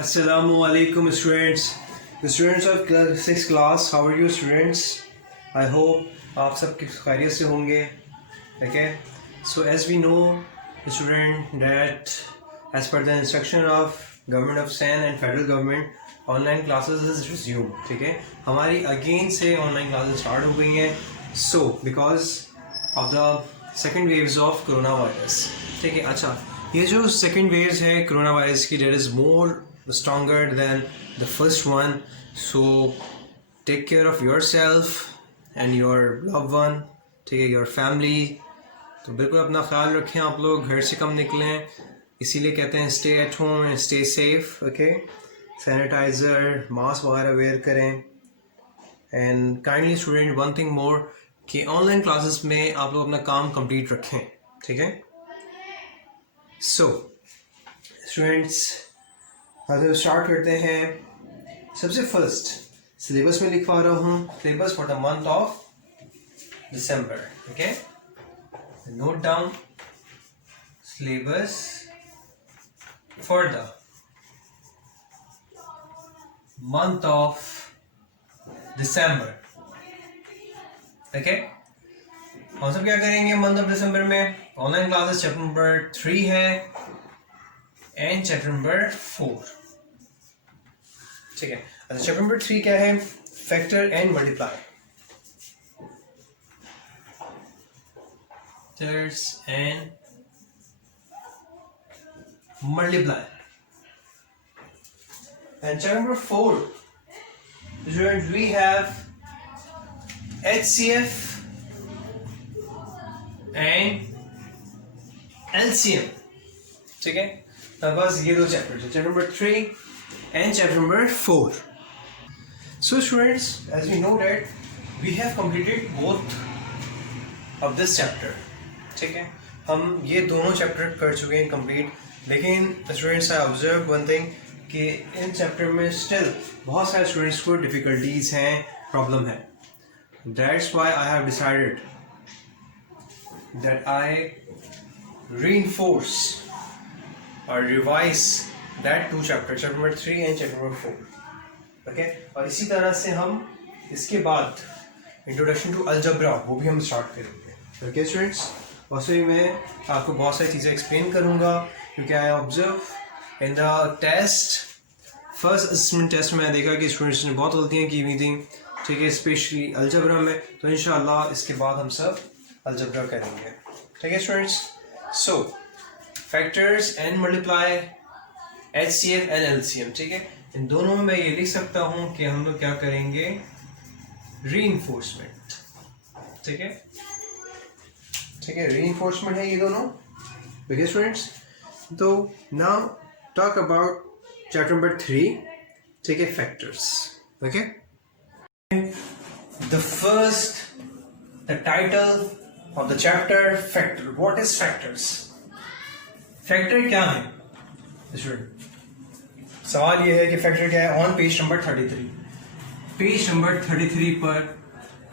Assalamu alaikum students. The students of class 6th class, how are you students? I hope आप सब खैरियत से होंगे. Okay. So as we know, student, that as per the instruction of Government of Sindh and Federal Government, online classes is resumed. ठीक है, हमारी again से online classes start हो गई हैं. So because of the second waves of coronavirus. ठीक है, अच्छा ये जो second waves है coronavirus की, that is more stronger than the first one. So take care of yourself and your loved one. ठीक है, your family. तो बिल्कुल अपना ख्याल रखें आप लोग, घर से कम निकलें, इसीलिए कहते हैं stay at home and stay safe. Okay, sanitiser, mask वगैरह वेयर करें. And kindly student, one thing more कि ऑनलाइन क्लासेस में आप लोग अपना काम कंप्लीट रखें. ठीक है. सो स्टूडेंट्स, अब स्टार्ट करते हैं. सबसे फर्स्ट सिलेबस में लिखवा रहा हूँ, syllabus for the month of December. Okay, note down syllabus for the month of December. Okay, हम सब क्या करेंगे मंथ ऑफ दिसंबर में? ऑनलाइन क्लासेस चैप्टर नंबर 3 है एंड चैप्टर नंबर 4. ठीक है, अच्छा चैप्टर नंबर 3 क्या है? Factor and multiply. And multiply. And chapter number 4, students, we have HCF and LCM. ठीक है, बस ये दो chapter, chapter number 3 and chapter number 4. So students, as we know that we have completed both of this chapter. ठीक है, हम ये दोनों चैप्टर कर चुके हैं कंप्लीट. लेकिन students, I observe one thing कि इन चैप्टर में स्टिल बहुत सारे स्टूडेंट्स को डिफ़िकल्टीज हैं, प्रॉब्लम है. That's why I have decided that I reinforce और revise that two chapter, chapter number 3 and chapter number 4. Okay, और इसी तरह से हम इसके बाद इंट्रोडक्शन टू अलजबरा वो भी हम स्टार्ट करेंगे. ओके स्टूडेंट्स, उसमें मैं आपको बहुत सारी चीज़ें एक्सप्लेन करूँगा, क्योंकि I observe in the test, first assessment test में देखा कि स्टूडेंट्स ने बहुत गलतियाँ की हुई थी. ठीक है, स्पेशली अलजबरा में. तो इंशाल्लाह इसके बाद हम सब अलजबरा करेंगे. ठीक है students. So factors and multiply, HCF and LCM. ठीक है, इन दोनों में मैं ये लिख सकता हूँ कि हम लोग क्या करेंगे, रीइंफोर्समेंट. ठीक है, ठीक है, रीइंफोर्समेंट है ये दोनों. ओके स्टूडेंट्स, तो now talk about chapter number 3. ठीक है, factors. Okay, the first, the title of the chapter, factor. What is factors? Factor क्या है स्टूडेंट? सवाल ये है कि फैक्टर क्या है. On page number 33, page number 33 पर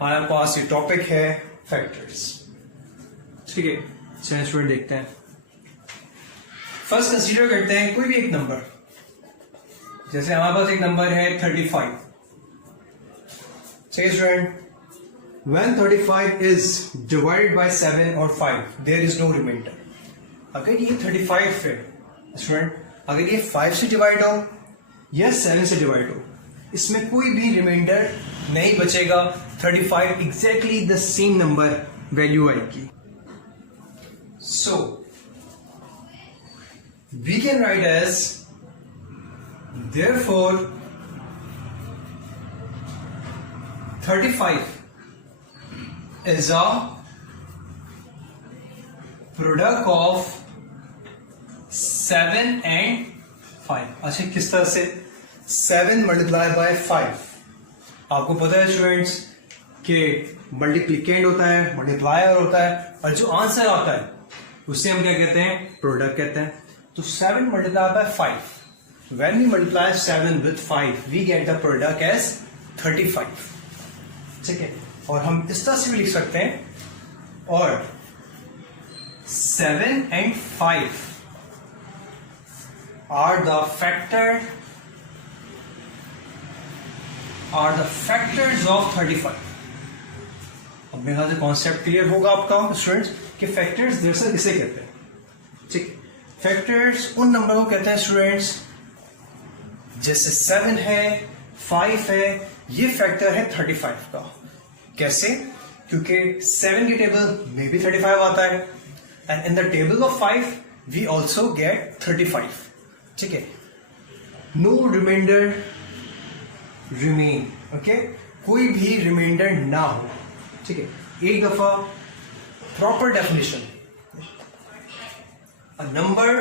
हमारे पास ये टॉपिक है, फैक्टर्स. ठीक है, चलिए स्टूडेंट देखते हैं. फर्स्ट कंसीडर करते हैं कोई भी एक नंबर. जैसे हमारे पास एक नंबर है 35. ठीक है student, when 35 is divided by 7 or 5, there is no remainder. अगर ये 35 है स्टूडेंट, अगर ये 5 से डिवाइड हो या 7 से डिवाइड हो, इसमें कोई भी रिमाइंडर नहीं बचेगा. 35 exactly the same number value आएगी. So we can write as, therefore 35 is a product of 7 and 5. अच्छा, किस तरह से? 7 मल्टीप्लाई बाय 5. आपको पता है स्टूडेंट्स कि मल्टीप्लिकेंट होता है, मल्टीप्लायर होता है, और जो आंसर आता है उससे हम क्या कहते हैं, प्रोडक्ट कहते हैं. तो 7 multiply by 5, when we multiply 7 with 5 we get the product as 35. ठीक है, और हम इस तरह से भी लिख सकते हैं, और 7 and 5 are the factor are the factors of 35। अब मेरे ख्याल से कॉन्सेप्ट क्लियर होगा आपका स्टूडेंट्स कि फैक्टर्स दरअसल किसे कहते हैं। ठीक, फैक्टर्स उन नंबर को कहते हैं स्टूडेंट्स जैसे 7 है, 5 है, ये फैक्टर है 35 का। कैसे? क्योंकि 7 की टेबल में भी 35 आता है and in the table of 5 we also get 35। ठीक है, नो रिमाइंडर रिमेन, ओके, कोई भी रिमाइंडर ना हो। ठीक है, एक दफा proper definition, a number,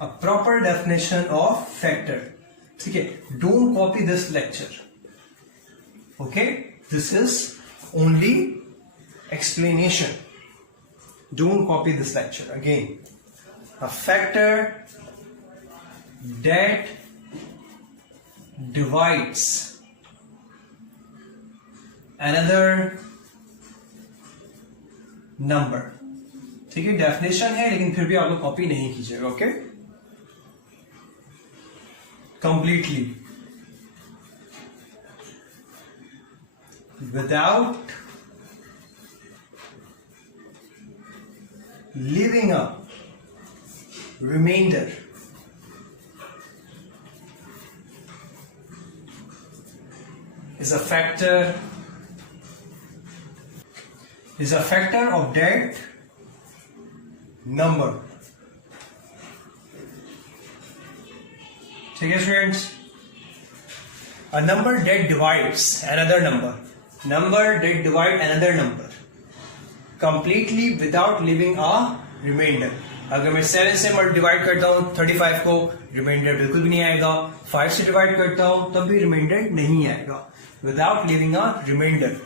a proper definition of factor। ठीक है, don't copy this lecture, okay, this is only explanation, don't copy this lecture again। a factor that divides another number। ठीक है, डेफिनेशन है लेकिन फिर भी आप लोग कॉपी नहीं कीजिएगा, okay, completely without leaving a remainder. is a factor of that number। ठीक है students, a number that divides another number completely without leaving a remainder। अगर मैं 7 से डिवाइड करता हूं 35 को, रिमाइंडर बिल्कुल भी नहीं आएगा। 5 से डिवाइड करता हूं तब भी रिमाइंडर नहीं आएगा। Without leaving a remainder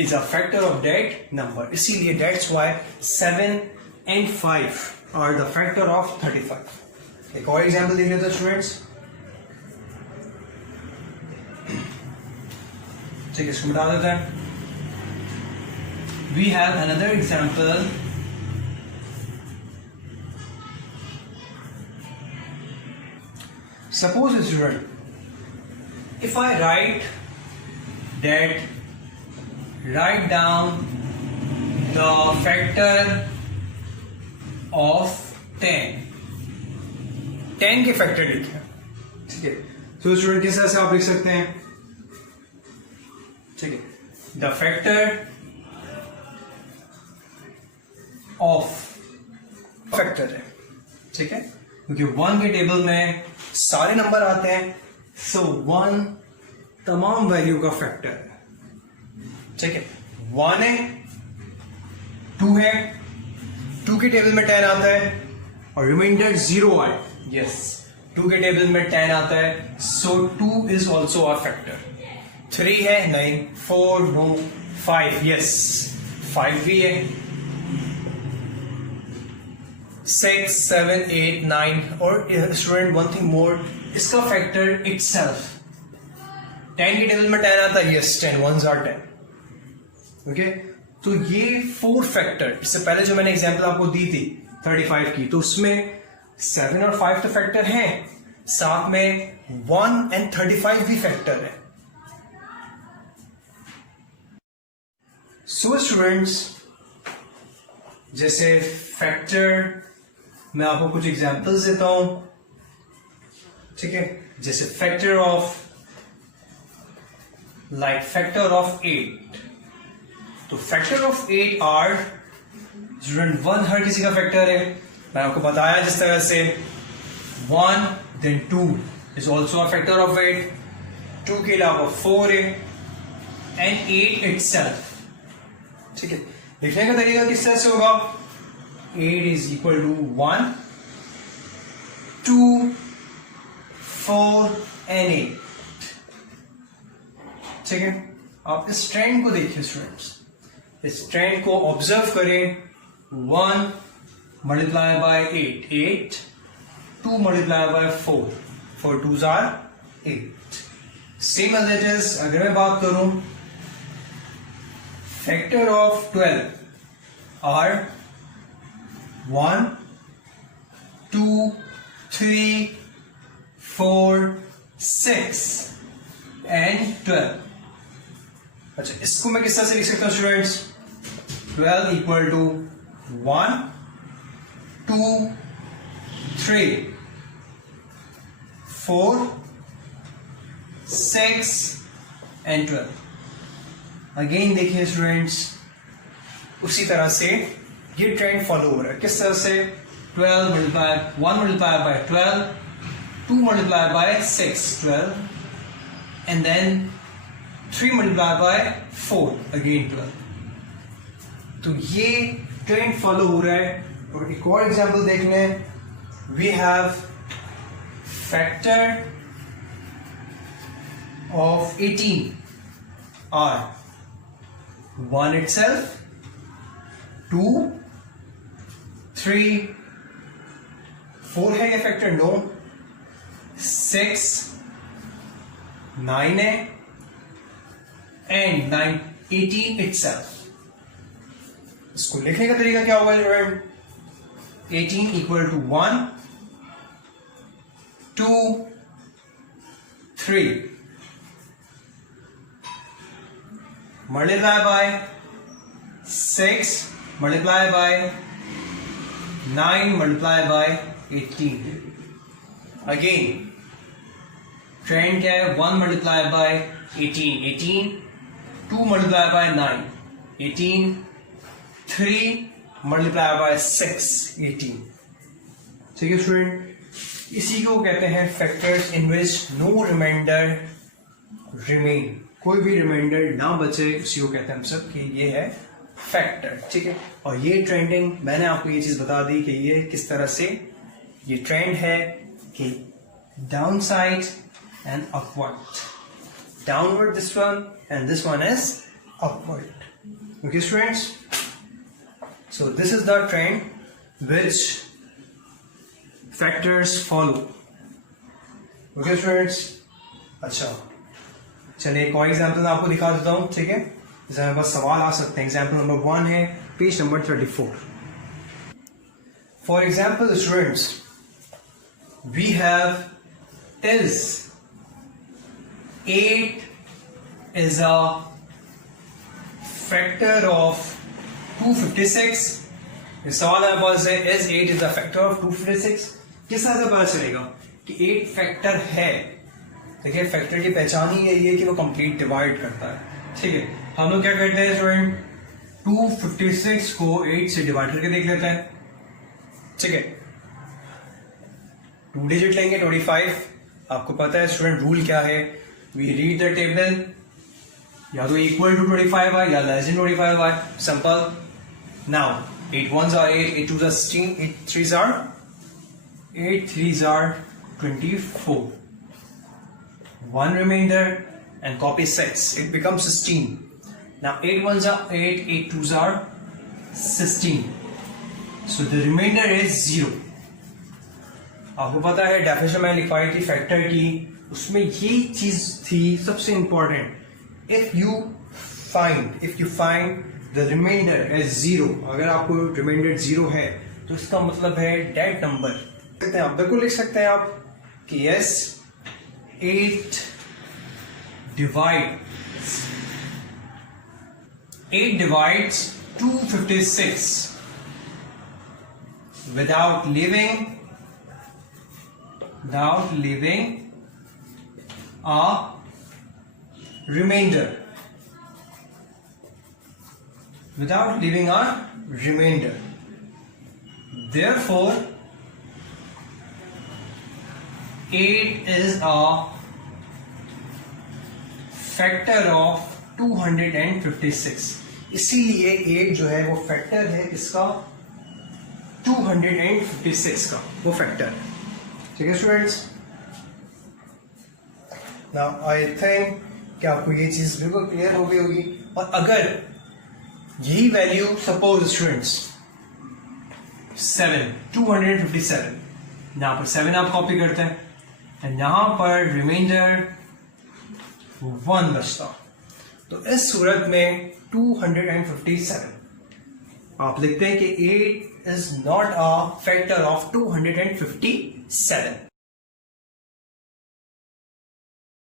is a factor of that number। इसीलिए that's why 7 and 5 are the factor of 35। एक और एग्जाम्पल देख लेते हैं स्टूडेंट्स। ठीक है, इसको बता देते हैं। We have another example। Suppose student, if I write down the factor of 10 के फैक्टर लिखे। ठीक है, तो स्टूडेंट किस तरह से आप लिख सकते हैं? ठीक है, द फैक्टर ऑफ फैक्टर है। ठीक है, क्योंकि 1 के टेबल में सारे नंबर आते हैं, सो 1 तमाम वैल्यू का फैक्टर है। ठीक है, 1 है, 2 है, 2 के टेबल में 10 आता है और रिमाइंडर 0 आए। यस, 2 के टेबल में 10 आता है, सो 2 इज ऑल्सो अ फैक्टर। 3 है, नहीं, 4 नो, 5 यस, 5 भी है, 6 7 8 9। और स्टूडेंट वन थिंग मोर, इसका फैक्टर इटसेल्फ 10 के टेबल में 10 आता है, यस, 10 1s are 10। ओके, तो ये 4 फैक्टर, इससे पहले जो मैंने एग्जांपल आपको दी थी 35 की, तो उसमें 7 और 5 तो फैक्टर हैं, साथ में 1 and 35 भी फैक्टर है। सो स्टूडेंट्स, जैसे फैक्टर मैं आपको कुछ एग्जांपल्स देता हूं। ठीक है, जैसे फैक्टर ऑफ फैक्टर ऑफ 8, तो फैक्टर ऑफ 8 आर स्टूडेंट 1 हर किसी का फैक्टर है। मैं आपको बताया जिस तरह से 1 then 2 is also a factor of 8, 2 के अलावा 4 है and 8 itself। ठीक है, लिखने का तरीका किस तरह से होगा? 8 is equal to 1, 2, 4 and 8। ठीक है, आप इस ट्रेंड को देखिए स्टूडेंट्स, इस ट्रेंड को ऑब्जर्व करें। 1 multiply by 8 8, 2 multiply by 4 4 2s are 8। Same as it is अगर मैं बात करूं फैक्टर ऑफ 12 आर 1 2 3 4 6 and 12. अच्छा, इसको मैं किस तरह से लिख सकता हूँ students? 12 equal to 1 2 3 4 6 and 12. Again देखिए स्टूडेंट्स, उसी तरह से ये ट्रेंड फॉलो हो रहा है. किस तरह से? 12 multiply 1 multiply bye 12, 2 multiply bye 6 12, and then 3 multiply by 4 again 12. तो ये ट्रेंड फॉलो हो रहा है. और एक और एग्जांपल देख लें. We have factor of 18 are 1 itself, 2 3 4 है ये फैक्टर? नो. 6 9 है एंड 9 18 itself. इसको लिखने का तरीका क्या होगा student? 18 equal to 1 2 3 multiply by 6 multiply by 9 multiply by 18. Again trend क्या है? 1 multiply by 18 18, 2 multiply by 9 18, 3 multiply by 6 18. ठीक है स्टूडेंट, इसी को कहते हैं factors in which no remainder remain. कोई भी रिमाइंडर ना बचे, उसी को कहते हैं हम सब कि ये है फैक्टर. ठीक है. और ये ट्रेंडिंग, मैंने आपको ये चीज बता दी कि ये किस तरह से ये ट्रेंड है कि down side and upward. Downward this one and this one is upward. Okay students, so this is the trend which factors follow. Okay students. अच्छा, चलिए एक और एग्जाम्पल मैं आपको दिखा देता हूं. ठीक है, जैसे हमारे पास सवाल आ सकते हैं. एग्जाम्पल नंबर 1 है page number 34. For example students, we have is 8 is a factor of 256. इस सवाल हमारे पास है is 8 is a factor of 256. किस तरह से पता चलेगा कि 8 फैक्टर है? देखिए, फैक्टर की पहचान ही यही है कि वो कंप्लीट डिवाइड करता है. ठीक है, हम लोग क्या करते हैं स्टूडेंट? 256 को 8 से डिवाइड करके देख लेते हैं. ठीक है, 2 डिजिट लेंगे 25. आपको पता है स्टूडेंट रूल क्या है? वी रीड द टेबल, या तो इक्वल टू 25 आए या लेस देन 25 आए. Simple. Now 8 1s are 8, 8 2s are 16, 8 3s are 8 3s are 24. One remainder and copy 6. It becomes 16. Now 8 1s are 8, 8 2s are 16. So the remainder is 0. आपको पता है definition मैंने लिखवाई थी फैक्टर की, उसमें ये चीज थी सबसे important. If you find the remainder as 0, अगर आपको रिमाइंडर 0 है तो इसका मतलब है डेड नंबर. आप बिल्कुल लिख सकते हैं आप कि yes, 8 divides 256 without leaving a remainder. Therefore 8 is a factor of 256. इसीलिए 8 जो है वो फैक्टर है इसका 256 का, वो फैक्टर. ठीक है स्टूडेंट्स. नाउ आई थिंक कि आपको ये चीज बिल्कुल क्लियर हो गई होगी. और अगर यही वैल्यू सपोज स्टूडेंट्स 7 257, यहां पर 7 आप कॉपी करते हैं एंड यहां पर रिमाइंडर 1 बचता, तो इस सूरत में 257 आप लिखते हैं कि 8 is not a factor of 257.